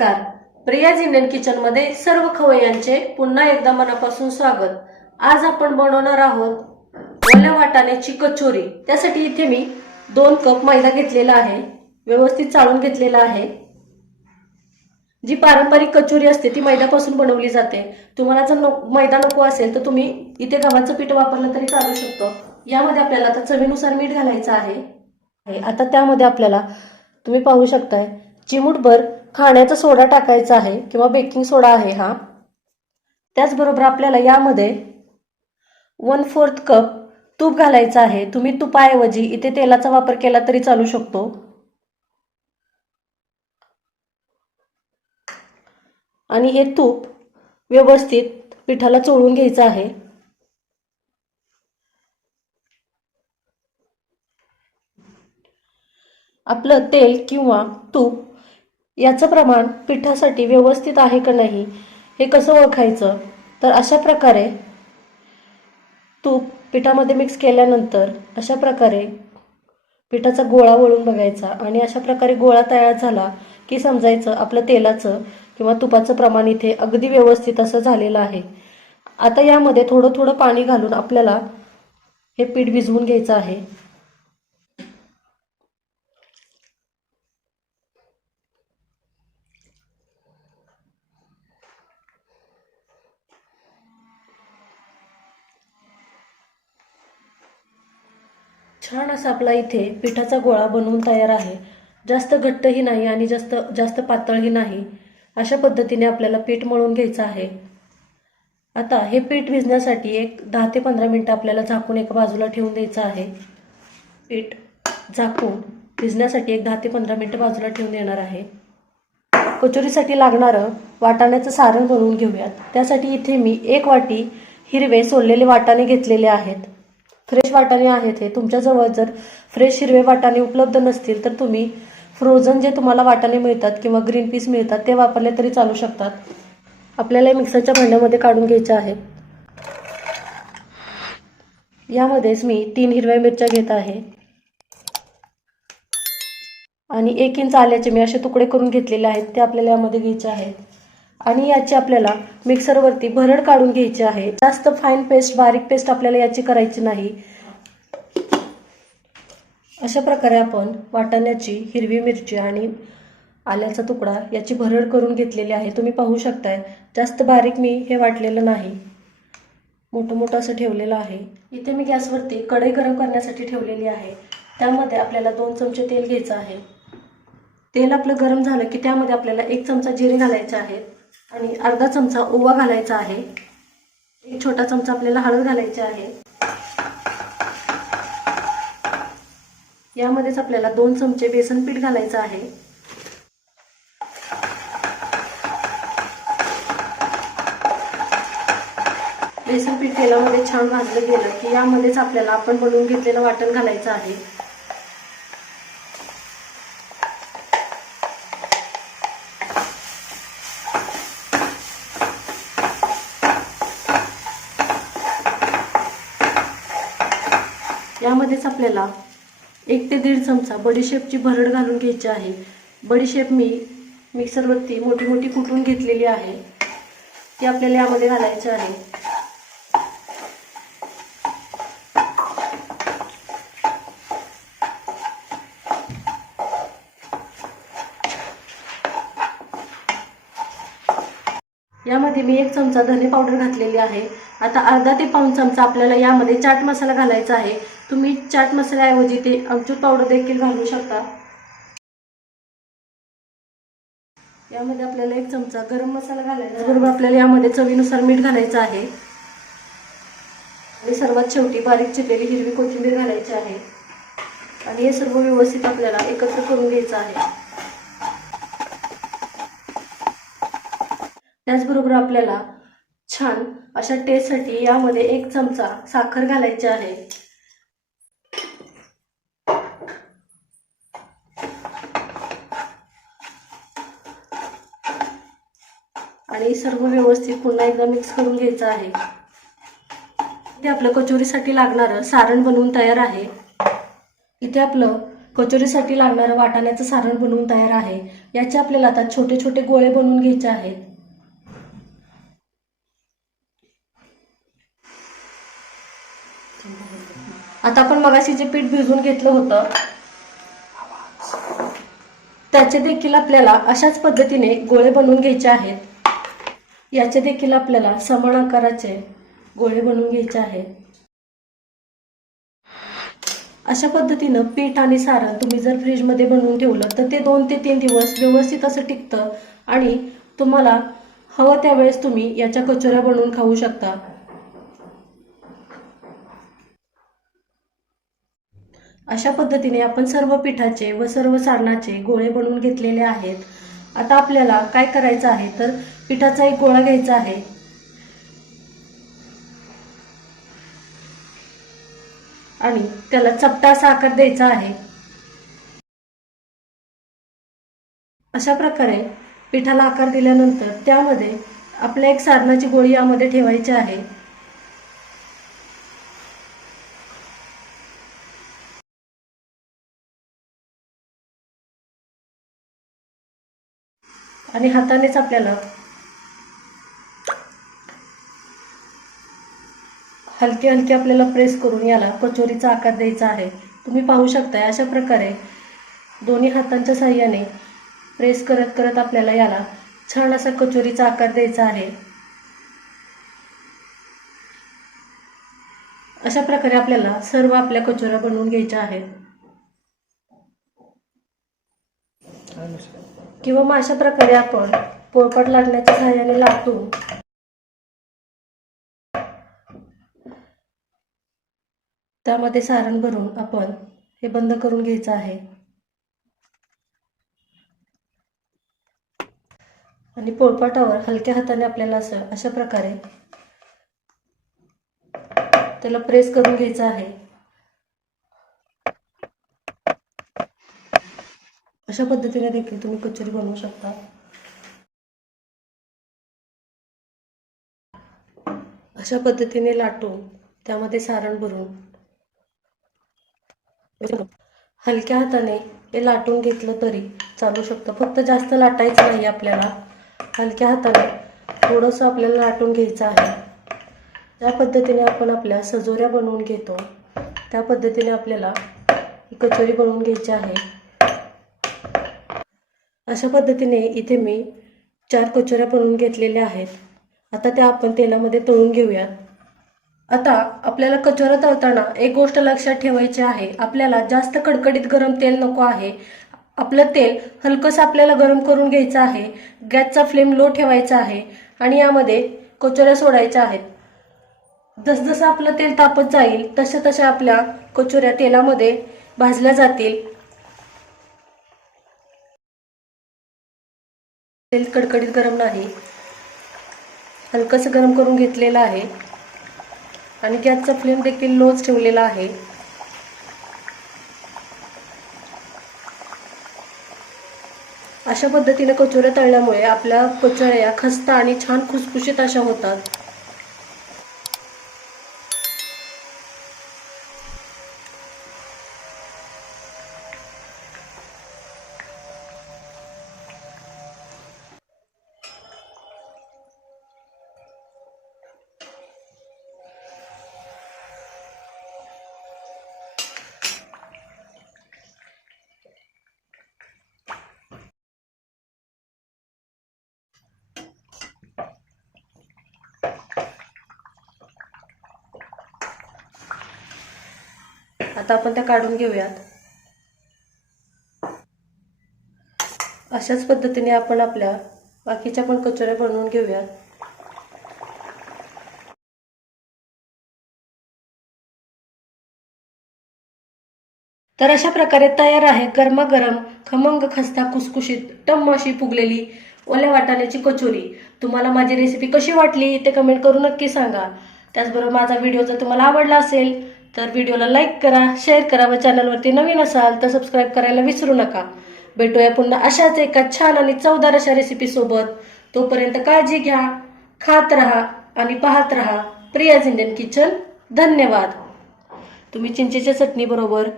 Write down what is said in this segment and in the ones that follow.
नमस्कार. प्रियाज इंडियन किचनमध्ये सर्व खवय्यांचे पुन्हा एकदा मनापासून स्वागत. आज आपण बनवणार आहोत ओल्या वाटाण्याची कचोरी. त्यासाठी इथे मी दोन कप मैदा घेतलेला आहे. व्यवस्थित चाळून घेतलेला आहे. जी पारंपरिक कचोरी असते ती मैद्यापासून बनवली जाते. तुम्हाला जर मैदा नको असेल तर तुम्ही इथे गव्हाचं पीठ वापरलं तरी चालू शकतो. यामध्ये आपल्याला आता चवीनुसार मीठ घालायचं आहे. आहे. आता त्यामध्ये आपल्याला तुम्ही पाहू शकताय चिमूटभर खाण्याचा सोडा टाकायचा आहे किंवा बेकिंग सोडा आहे हा. त्याचबरोबर आपल्याला यामध्ये वन फोर्थ कप तूप घालायचं आहे. तुम्ही तुपाऐवजी इथे तेलाचा वापर केला तरी चालू शकतो. आणि हे तूप व्यवस्थित पिठाला चोळून घ्यायचं आहे. आपलं तेल किंवा तूप याचं प्रमाण पिठासाठी व्यवस्थित आहे का नाही हे कसं ओळखायचं? तर अशा प्रकारे तूप पिठामध्ये मिक्स केल्यानंतर अशा प्रकारे पिठाचा गोळा वळून बघायचा आणि अशा प्रकारे गोळा तयार झाला की समजायचं आपलं तेलाचं किंवा तुपाचं प्रमाण इथे अगदी व्यवस्थित असं झालेलं आहे. आता यामध्ये थोडं थोडं पाणी घालून आपल्याला हे पीठ भिजवून घ्यायचं आहे. छान असा आपला इथे पिठाचा गोळा बनवून तयार आहे. जास्त घट्टही नाही आणि जास्त जास्त पातळही नाही. अशा पद्धतीने आपल्याला पीठ मळून घ्यायचं आहे. आता हे पीठ भिजण्यासाठी एक दहा ते पंधरा मिनटं आपल्याला झाकून एका बाजूला ठेवून द्यायचं आहे. पीठ झाकून भिजण्यासाठी एक दहा ते पंधरा मिनटं बाजूला ठेवून देणार आहे. कचोरीसाठी लागणारं वाटाण्याचं सारण बनवून घेऊयात. त्यासाठी इथे मी एक वाटी हिरवे सोललेले वाटाणे घेतलेले आहेत. फ्रेश वाटाणे आहेत हे. तुमच्याजवळ जर फ्रेश हिरवे वाटाणे उपलब्ध नसतील तर तुम्ही फ्रोझन जे तुम्हाला वाटाणे मिळतात किंवा ग्रीन पीस मिळतात ते वापरले तरी चालू शकतात. आपल्याला मिक्सरच्या भांड्यामध्ये काढून घ्यायचे आहेत यामध्येच मी तीन हिरव्या मिरच्या घेत आहे. आणि एक इंच आल्याचे मी असे तुकडे करून घेतलेले आहेत ते आपल्याला यामध्ये घ्यायचे आहेत. आणि याची आपल्याला मिक्सरवरती भरड काढून घ्यायची आहे. जास्त फाईन पेस्ट बारीक पेस्ट आपल्याला याची करायची नाही. अशा प्रकारे आपण वाटाण्याची हिरवी मिरची आणि आल्याचा तुकडा याची भरड करून घेतलेली आहे. तुम्ही पाहू शकताय जास्त बारीक मी हे वाटलेलं नाही. मोठं मोठं असं ठेवलेलं आहे. इथे मी गॅसवरती कढई गरम करण्यासाठी ठेवलेली आहे. त्यामध्ये आपल्याला दोन चमचे तेल घ्यायचं आहे. तेल आपलं गरम झालं की त्यामध्ये आपल्याला एक चमचा जिरे घालायचे आहेत. आणि अर्धा चमचा ओवा घालायचा आहे. एक छोटा चमचा आपल्याला हळद घालायची आहे. यामध्येच आपल्याला दोन चमचे बेसन पीठ घालायचं आहे. बेसन पीठ तेलामध्ये छान भाजलं गेलं की यामध्येच आपल्याला आपण बनवून घेतलेलं वाटण घालायचं आहे. यामध्येच आपल्याला एक ते दीड चमचा बडीशेपची भरड घालून घ्यायची आहे. बडीशेप मी मिक्सरवरती मोठी मोठी कुटून घेतलेली आहे ती आपल्याला यामध्ये घालायची आहे. यामध्ये मी एक चमचा धने पावडर घातलेली आहे. आता अर्धा ते पाऊन चमचा आपल्याला यामध्ये चाट मसाला घालायचा आहे. तुम्ही चाट मसाल्याऐवजी ते अमचूर पावडर देखील घालू शकता. यामध्ये आपल्याला एक चमचा गरम मसाला घालायचा बरोबर आपल्याला यामध्ये चवीनुसार मीठ घालायचं आहे. आणि सर्वात शेवटी बारीक चिरलेली हिरवी कोथिंबीर घालायची आहे. आणि हे सर्व व्यवस्थित आपल्याला एकत्र करून घ्यायचं आहे. त्याचबरोबर आपल्याला छान अशा टेस्टसाठी यामध्ये एक चमचा साखर घालायची आहे. आणि सर्व व्यवस्थित पुन्हा एकदा मिक्स करून घ्यायचं आहे. इथे आपलं कचोरीसाठी लागणारं सारण बनवून तयार आहे. इथे आपलं कचोरीसाठी लागणारं वाटाण्याचं सारण बनवून तयार आहे. याचे आपल्याला आता छोटे छोटे गोळे बनवून घ्यायचे आहेत. आता आपण मगाशी जे पीठ भिजवून घेतलं होतं त्याचे देखील आपल्याला अशाच पद्धतीने गोळे बनवून घ्यायचे आहेत. याचे देखील आपल्याला समान आकाराचे गोळे बनवून घ्यायचे आहेत अशा पद्धतीनं पीठ आणि सारण तुम्ही जर फ्रीजमध्ये बनवून ठेवलं तर ते दोन ते तीन दिवस व्यवस्थित असं टिकतं आणि तुम्हाला हवं त्यावेळेस तुम्ही याच्या कचोऱ्या बनवून खाऊ शकता. अशा पद्धतीने आपण सर्व पिठाचे व सर्व सारणाचे गोळे बनवून घेतलेले आहेत. आता आपल्याला काय करायचं आहे? तर पिठाचा एक गोळा घ्यायचा आहे. आणि त्याला चपटा असा आकार द्यायचा आहे. अशा प्रकारे पिठाला आकार दिल्यानंतर त्यामध्ये आपल्या एक सारणाची गोळी यामध्ये ठेवायची आहे. आणि हातानेच आपल्याला हलकी हलकी आपल्याला प्रेस करून याला कचोरीचा आकार द्यायचा आहे. तुम्ही पाहू शकता अशा प्रकारे दोन्ही हातांच्या साह्याने प्रेस करत करत आपल्याला याला छान असा कचोरीचा आकार द्यायचा आहे. अशा प्रकारे आपल्याला सर्व आपल्या कचोऱ्या बनवून घ्यायच्या आहेत. किंवा मग अशा प्रकारे आपण पोळपाट लागण्याच्या सहाय्याने लाटून त्यामध्ये सारण भरून आपण हे बंद करून घ्यायचं आहे. आणि पोळपाटावर हलक्या हाताने आपल्याला असं अशा प्रकारे त्याला प्रेस करून घ्यायचं आहे. अशा पद्धतीने देखील तुम्ही कचोरी बनवू शकता. अशा पद्धतीने लाटून त्यामध्ये सारण भरून हलक्या हाताने हे लाटून घेतलं तरी चालू शकतं. फक्त जास्त लाटायचं नाही आपल्याला. हलक्या हाताने थोडंसं आपल्याला लाटून घ्यायचं आहे. ज्या पद्धतीने आपण आपल्या सजोऱ्या बनवून घेतो. त्या पद्धतीने आपल्याला ही कचोरी बनवून घ्यायची आहे. अशा पद्धतीने इथे मी चार कचोऱ्या बनवून घेतलेल्या आहेत. आता त्या आपण तेलामध्ये तळून घेऊयात. आता आपल्याला कचोऱ्या तळताना एक गोष्ट लक्षात ठेवायची आहे. आपल्याला जास्त कडकडीत गरम तेल नको आहे. आपलं तेल हलकंसं आपल्याला गरम करून घ्यायचं आहे. गॅसचा फ्लेम लो ठेवायचा आहे आणि यामध्ये कचोऱ्या सोडायच्या आहेत. जसजसं आपलं तेल तापत जाईल तशा तशा आपल्या कचोऱ्या तेलामध्ये भाजल्या जातील. तेल कडकडीत गरम नाही. हलकंसं गरम करून घेतलेलं आहे. आणि गॅसचा फ्लेम देखील लोच ठेवलेला आहे. अशा पद्धतीने कचोऱ्या तळल्यामुळे आपल्या कचोऱ्या खस्ता आणि छान खुसखुशीत अशा होतात. आता आपण त्या काढून घेऊयात. अशाच पद्धतीने आपण आपल्या बाकीच्या पण कचोऱ्या बनवून घेऊयात. तर अशा प्रकारे तयार आहे गरमागरम खमंग खस्ता कुसकुशीत टम्म अशी फुगलेली ओल्या वाटाण्याची कचोरी. तुम्हाला माझी रेसिपी कशी वाटली ते कमेंट करून नक्की सांगा. त्याचबरोबर माझा व्हिडिओ जर तुम्हाला आवडला असेल तर व्हिडिओला लाईक करा शेअर करा व चॅनलवरती नवीन असाल तर सबस्क्राईब करायला विसरू नका. भेटूया पुन्हा अशाच एका छान आणि चवदार अशा रेसिपीसोबत तोपर्यंत काळजी घ्या खात राहा आणि पाहत राहा. प्रियाज इंडियन किचन धन्यवाद. तुम्ही चिंचेच्या चटणीबरोबर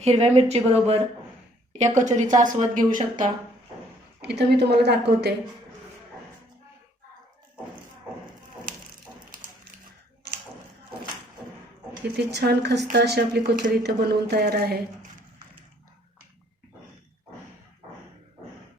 हिरव्या मिरचीबरोबर या कचोरीचा आस्वाद घेऊ शकता. इथं मी तुम्हाला दाखवते. किती छान खस्ता अशी आपली कचोरी इथं बनवून तयार आहे.